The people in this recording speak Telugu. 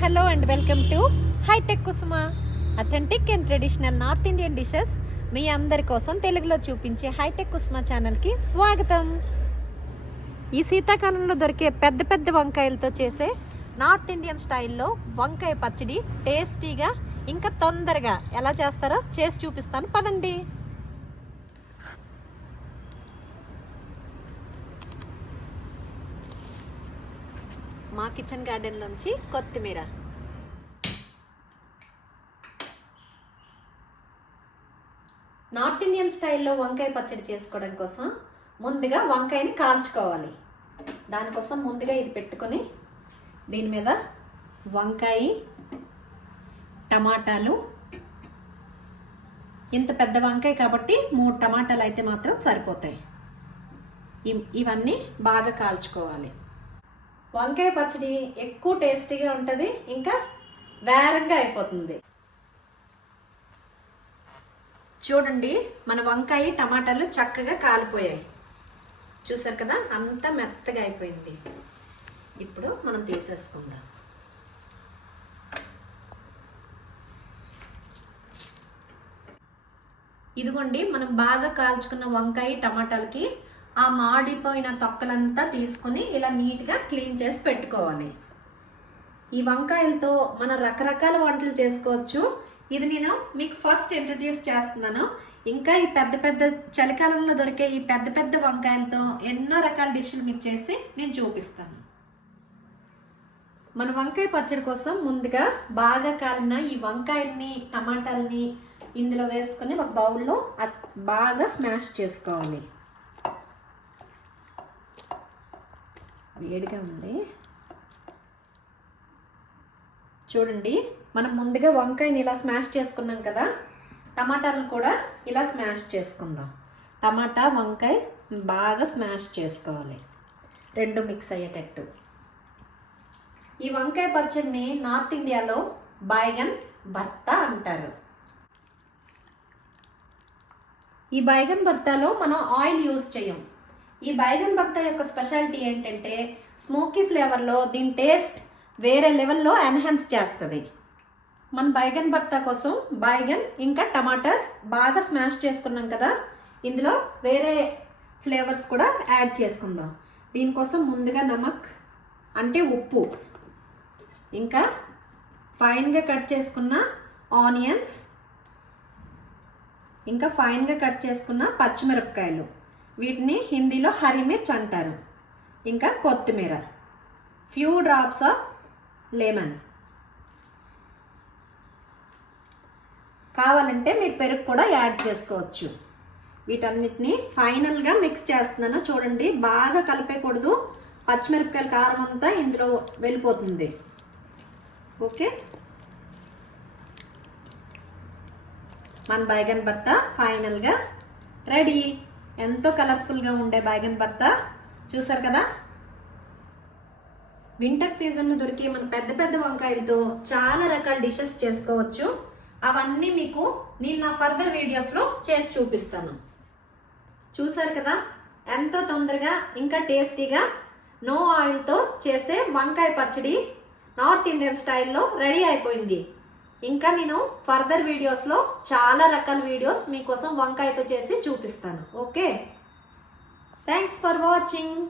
Hello and welcome to hitech Kusuma. Authentic and traditional north Indian dishes మీ అందరి కోసం తెలుగులో చూపించే హైటెక్ కుసుమ ఛానల్కి స్వాగతం. ఈ శీతాకాలంలో దొరికే పెద్ద పెద్ద వంకాయలతో చేసే నార్త్ ఇండియన్ స్టైల్లో వంకాయ పచ్చడి టేస్టీగా ఇంకా తొందరగా ఎలా చేస్తారో చేసి చూపిస్తాను, పదండి. మా కిచెన్ గార్డెన్ నుంచి కొత్తిమీర, నార్త్ ఇండియన్ స్టైల్లో వంకాయ పచ్చడి చేసుకోవడం కోసం ముందుగా వంకాయని కాల్చుకోవాలి. దానికోసం ముందుగా ఇది పెట్టుకొని దీని మీద వంకాయ, టమాటాలు, ఇంత పెద్ద వంకాయ కాబట్టి 3 టమాటాలు అయితే మాత్రం సరిపోతాయి. ఇవన్నీ బాగా కాల్చుకోవాలి. వంకాయ పచ్చడి ఎక్కువ టేస్టీగా ఉంటుంది, ఇంకా వేరంగా అయిపోతుంది. చూడండి, మన వంకాయ టమాటాలు చక్కగా కాలిపోయాయి. చూసారు కదా, అంతా మెత్తగా అయిపోయింది. ఇప్పుడు మనం తీసేసుకుందాం. ఇదిగోండి, మనం బాగా కాల్చుకున్న వంకాయ టమాటాలకి ఆ మాడిపోయిన తొక్కలంతా తీసుకుని ఇలా నీట్గా క్లీన్ చేసి పెట్టుకోవాలి. ఈ వంకాయలతో మనం రకరకాల వంటలు చేసుకోవచ్చు. ఇది నేను మీకు ఫస్ట్ ఇంట్రడ్యూస్ చేస్తున్నాను. ఇంకా ఈ పెద్ద పెద్ద చలికాలంలో దొరికే ఈ పెద్ద పెద్ద వంకాయలతో ఎన్నో రకాల డిష్లు మీకు చేసి నేను చూపిస్తాను. మన వంకాయ పచ్చడి కోసం ముందుగా బాగా కాలిన ఈ వంకాయల్ని, టమాటాలని ఇందులో వేసుకొని ఒక బౌల్లో బాగా స్మాష్ చేసుకోవాలి. వేడిగా ఉంది. చూడండి, మనం ముందుగా వంకాయని ఇలా స్మాష్ చేసుకున్నాం కదా, టమాటాలను కూడా ఇలా స్మాష్ చేసుకుందాం. టమాటా, వంకాయ బాగా స్మాష్ చేసుకోవాలి, రెండు మిక్స్ అయ్యేటట్టు. ఈ వంకాయ పచ్చడిని నార్త్ ఇండియాలో బైగన్ భర్త అంటారు. ఈ బైగన్ భర్తలో మనం ఆయిల్ యూజ్ చేయం. ఈ బైగన్ భర్త యొక్క స్పెషాలిటీ ఏంటంటే స్మోకీ ఫ్లేవర్లో దీని టేస్ట్ వేరే లెవెల్లో ఎన్హాన్స్ చేస్తుంది. మన బైగన్ భర్త కోసం బైగన్ ఇంకా టమాటర్ బాగా స్మాష్ చేసుకున్నాం కదా, ఇందులో వేరే ఫ్లేవర్స్ కూడా యాడ్ చేసుకుందాం. దీనికోసం ముందుగా నమక్ అంటే ఉప్పు, ఇంకా ఫైన్గా కట్ చేసుకున్న ఆనియన్స్, ఇంకా ఫైన్గా కట్ చేసుకున్న పచ్చిమిరపకాయలు, వీటిని హిందీలో హరి మిర్చ్ అంటారు, ఇంకా కొత్తిమీర, ఫ్యూ డ్రాప్స్ ఆఫ్ లెమన్. కావాలంటే మీరు పెరుగు కూడా యాడ్ చేసుకోవచ్చు. వీటన్నిటిని ఫైనల్గా మిక్స్ చేస్తున్నాను. చూడండి, బాగా కలిపేయకూడదు, పచ్చిమిరపకాయల కారం అంతా ఇందులో వెళ్ళిపోతుంది. ఓకే, మన బైగన్ భర్త ఫైనల్గా రెడీ. ఎంతో కలర్ఫుల్గా ఉండే బైగన్ భర్త చూసారు కదా. వింటర్ సీజన్లో దొరికే మన పెద్ద పెద్ద వంకాయలతో చాలా రకాల డిషెస్ చేసుకోవచ్చు. అవన్నీ మీకు నేను నా ఫర్దర్ వీడియోస్లో చేసి చూపిస్తాను. చూసారు కదా, ఎంతో తొందరగా ఇంకా టేస్టీగా నో ఆయిల్తో చేసే వంకాయ పచ్చడి నార్త్ ఇండియన్ స్టైల్లో రెడీ అయిపోయింది. ఇంకా నేను ఫర్దర్ వీడియోస్లో చాలా రకాల వీడియోస్ మీకోసం వంకాయతో చేసి చూపిస్తాను. Okay, thanks for watching.